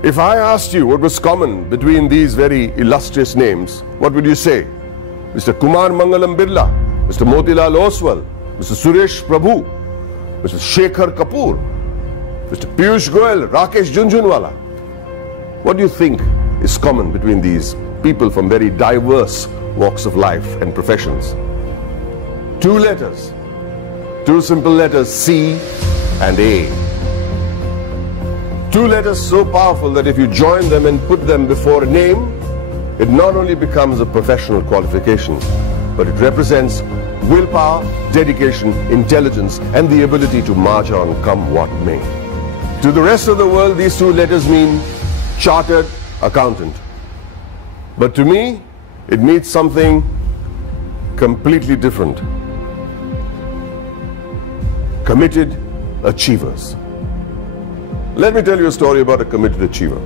If I asked you what was common between these very illustrious names, what would you say? Mr. Kumar Mangalam Birla, Mr. Motilal Oswal, Mr. Suresh Prabhu, Mr. Shekhar Kapoor, Mr. Piyush Goyal, Rakesh Junjunwala. What do you think is common between these people from very diverse walks of life and professions? Two letters, two simple letters, C and A. Two letters so powerful that if you join them and put them before a name, it not only becomes a professional qualification, but it represents willpower, dedication, intelligence, and the ability to march on come what may. To the rest of the world, these two letters mean chartered accountant. But to me, it means something completely different. Committed achievers. Let me tell you a story about a committed achiever.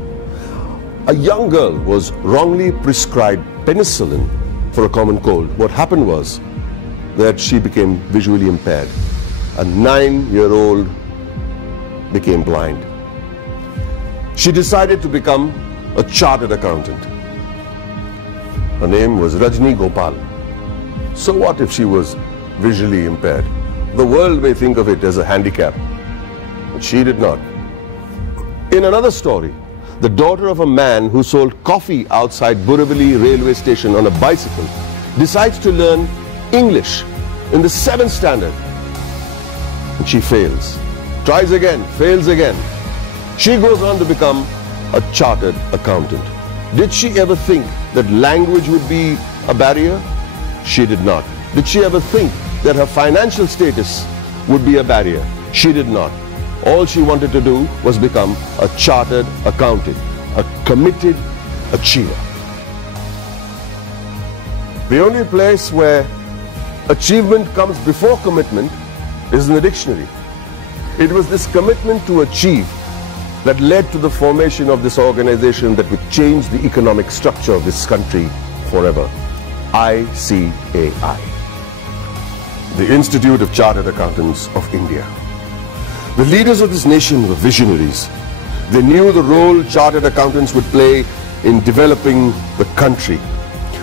A young girl was wrongly prescribed penicillin for a common cold. What happened was that she became visually impaired. A 9-year-old became blind. She decided to become a chartered accountant. Her name was Rajni Gopal. So what if she was visually impaired? The world may think of it as a handicap, but she did not. In another story, the daughter of a man who sold coffee outside Borivali railway station on a bicycle decides to learn English in the 7th standard. And she fails. Tries again, fails again. She goes on to become a chartered accountant. Did she ever think that language would be a barrier? She did not. Did she ever think that her financial status would be a barrier? She did not. All she wanted to do was become a chartered accountant, a committed achiever. The only place where achievement comes before commitment is in the dictionary. It was this commitment to achieve that led to the formation of this organization that would change the economic structure of this country forever. ICAI, the Institute of Chartered Accountants of India. The leaders of this nation were visionaries. They knew the role chartered accountants would play in developing the country,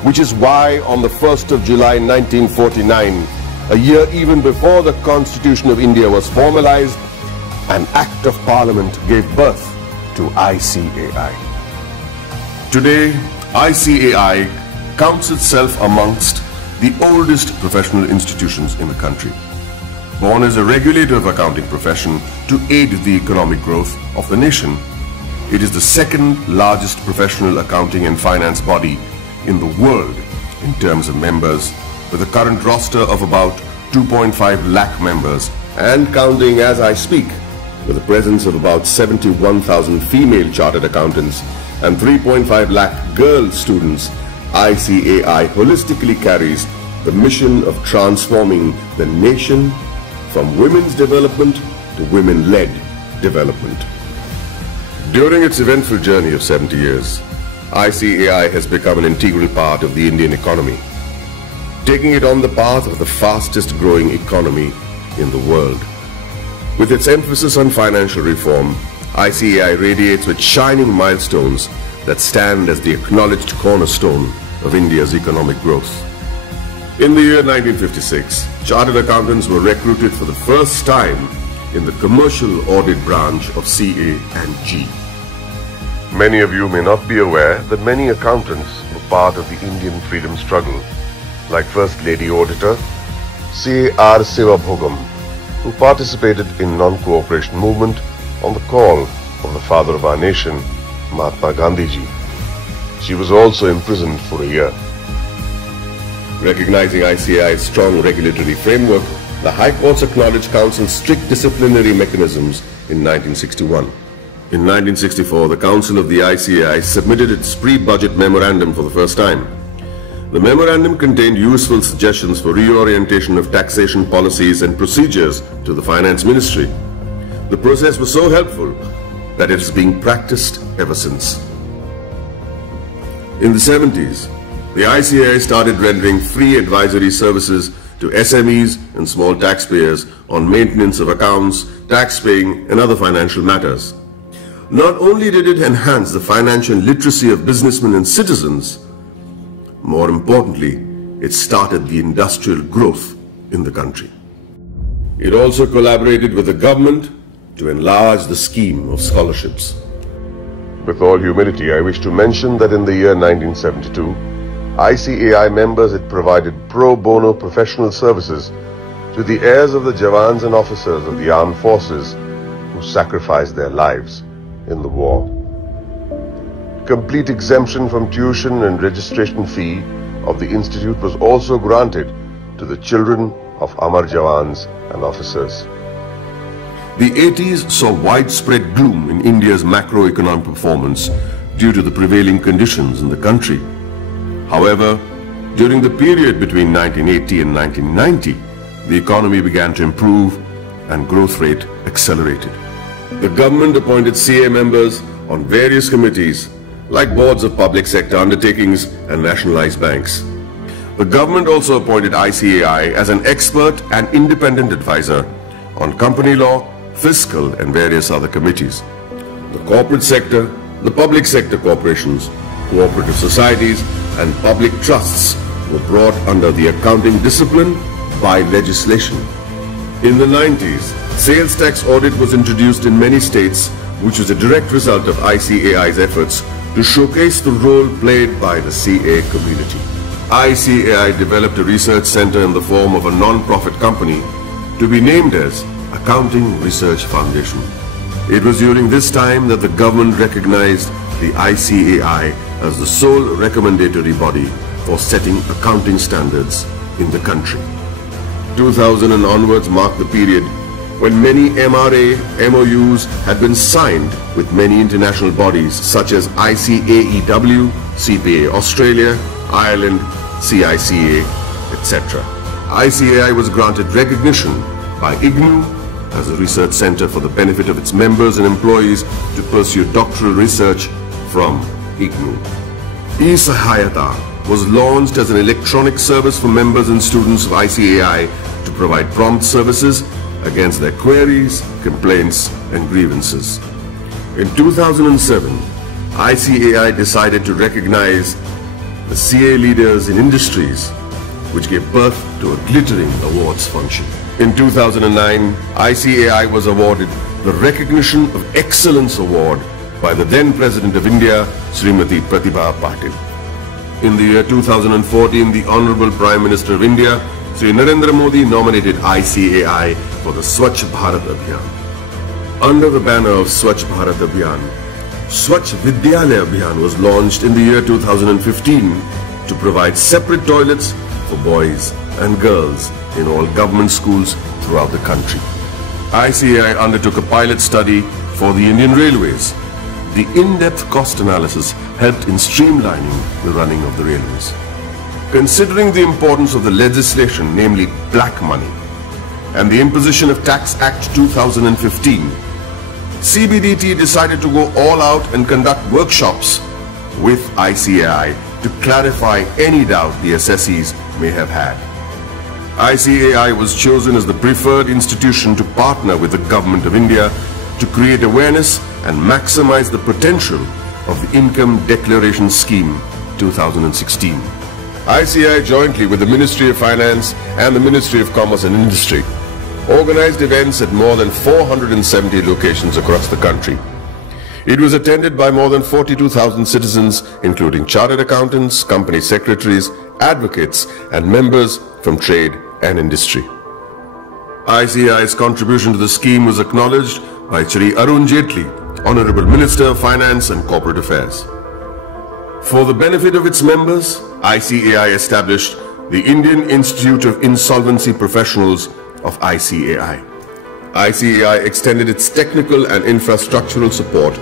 which is why on the 1st of July 1949, a year even before the Constitution of India was formalized, an Act of Parliament gave birth to ICAI. Today, ICAI counts itself amongst the oldest professional institutions in the country. Born as a regulator of accounting profession to aid the economic growth of the nation, it is the second largest professional accounting and finance body in the world in terms of members, with a current roster of about 2.5 lakh members and counting as I speak, with a presence of about 71,000 female chartered accountants and 3.5 lakh girl students. ICAI holistically carries the mission of transforming the nation from women's development to women-led development. During its eventful journey of 70 years, ICAI has become an integral part of the Indian economy, taking it on the path of the fastest growing economy in the world. With its emphasis on financial reform, ICAI radiates with shining milestones that stand as the acknowledged cornerstone of India's economic growth. In the year 1956, chartered accountants were recruited for the first time in the commercial audit branch of CA&G. Many of you may not be aware that many accountants were part of the Indian freedom struggle, like First Lady Auditor C.A.R. Sivabhogam, who participated in non-cooperation movement on the call of the father of our nation, Mahatma Gandhiji. She was also imprisoned for a year. Recognizing ICAI's strong regulatory framework, the High Courts acknowledged Council's strict disciplinary mechanisms in 1961. In 1964, the Council of the ICAI submitted its pre-budget memorandum for the first time. The memorandum contained useful suggestions for reorientation of taxation policies and procedures to the Finance Ministry. The process was so helpful that it is being practiced ever since. In the 70s, the ICAI started rendering free advisory services to SMEs and small taxpayers on maintenance of accounts, tax paying and other financial matters. Not only did it enhance the financial literacy of businessmen and citizens, more importantly, it started the industrial growth in the country. It also collaborated with the government to enlarge the scheme of scholarships. With all humility, I wish to mention that in the year 1972, ICAI members had provided pro bono professional services to the heirs of the Jawans and officers of the armed forces who sacrificed their lives in the war. Complete exemption from tuition and registration fee of the institute was also granted to the children of Amar Jawans and officers. The 80s saw widespread gloom in India's macroeconomic performance due to the prevailing conditions in the country. However, during the period between 1980 and 1990, the economy began to improve and growth rate accelerated. The government appointed CA members on various committees like boards of public sector undertakings and nationalized banks. The government also appointed ICAI as an expert and independent advisor on company law, fiscal and various other committees. The corporate sector, the public sector corporations, cooperative societies and public trusts were brought under the accounting discipline by legislation. In the 90s, sales tax audit was introduced in many states, which was a direct result of ICAI's efforts to showcase the role played by the CA community. ICAI developed a research center in the form of a non-profit company to be named as Accounting Research Foundation. It was during this time that the government recognized the ICAI as the sole recommendatory body for setting accounting standards in the country. 2000 and onwards marked the period when many MRA MOUs had been signed with many international bodies such as ICAEW, CPA Australia, Ireland, CICA, etc. ICAI was granted recognition by IGNOU as a research center for the benefit of its members and employees to pursue doctoral research from IGNOU. eSahayata was launched as an electronic service for members and students of ICAI to provide prompt services against their queries, complaints and grievances. In 2007, ICAI decided to recognize the CA leaders in industries, which gave birth to a glittering awards function. In 2009, ICAI was awarded the Recognition of Excellence Award by the then President of India, Srimati Pratibha Patil. In the year 2014, the Honorable Prime Minister of India, Sri Narendra Modi, nominated ICAI for the Swachh Bharat Abhiyan. Under the banner of Swachh Bharat Abhiyan, Swachh Vidyalaya Abhiyan was launched in the year 2015 to provide separate toilets for boys and girls in all government schools throughout the country. ICAI undertook a pilot study for the Indian Railways. The in-depth cost analysis helped in streamlining the running of the railways. Considering the importance of the legislation, namely black money, and the imposition of Tax Act 2015, CBDT decided to go all out and conduct workshops with ICAI to clarify any doubt the assessees may have had. ICAI was chosen as the preferred institution to partner with the Government of India to create awareness and maximize the potential of the Income Declaration Scheme 2016. ICAI, jointly with the Ministry of Finance and the Ministry of Commerce and Industry, organized events at more than 470 locations across the country. It was attended by more than 42,000 citizens, including chartered accountants, company secretaries, advocates, and members from trade and industry. ICAI's contribution to the scheme was acknowledged by Shri Arun Jaitley, Honorable Minister of Finance and Corporate Affairs. For the benefit of its members, ICAI established the Indian Institute of Insolvency Professionals of ICAI. ICAI extended its technical and infrastructural support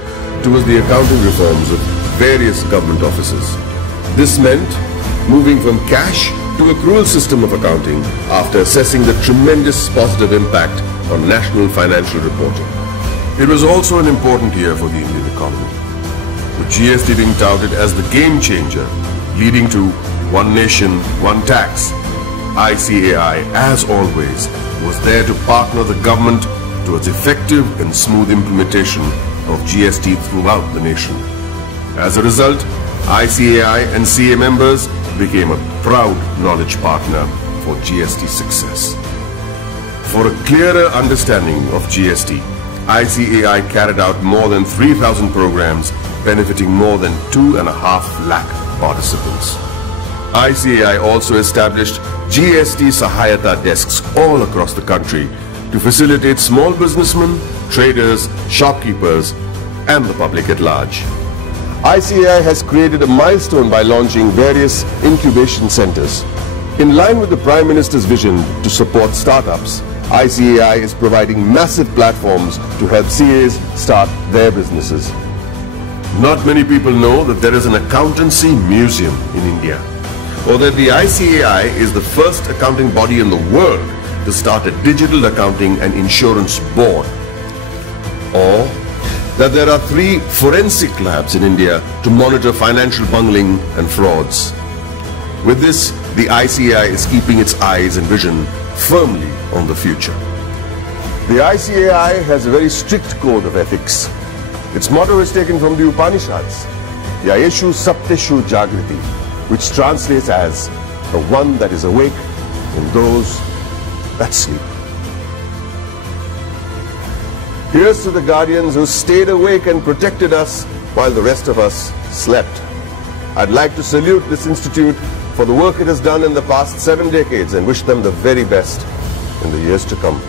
towards the accounting reforms of various government offices. This meant moving from cash to accrual system of accounting after assessing the tremendous positive impact on national financial reporting. It was also an important year for the Indian economy, with GST being touted as the game changer, leading to one nation, one tax. ICAI, as always, was there to partner the government towards effective and smooth implementation of GST throughout the nation. As a result, ICAI and CA members became a proud knowledge partner for GST success. For a clearer understanding of GST, ICAI carried out more than 3,000 programs benefiting more than 2.5 lakh participants. ICAI also established GST Sahayata desks all across the country to facilitate small businessmen, traders, shopkeepers, and the public at large. ICAI has created a milestone by launching various incubation centers. In line with the Prime Minister's vision to support startups, ICAI is providing massive platforms to help CAs start their businesses. Not many people know that there is an accountancy museum in India, or that the ICAI is the first accounting body in the world to start a digital accounting and insurance board, or that there are 3 forensic labs in India to monitor financial bungling and frauds. With this, the ICAI is keeping its eyes and vision firmly on the future. The ICAI has a very strict code of ethics. Its motto is taken from the Upanishads, Yayeshu Sapteshu Jagriti, which translates as the one that is awake in those that sleep. Here's to the guardians who stayed awake and protected us while the rest of us slept. I'd like to salute this institute for the work it has done in the past 7 decades and wish them the very best in the years to come.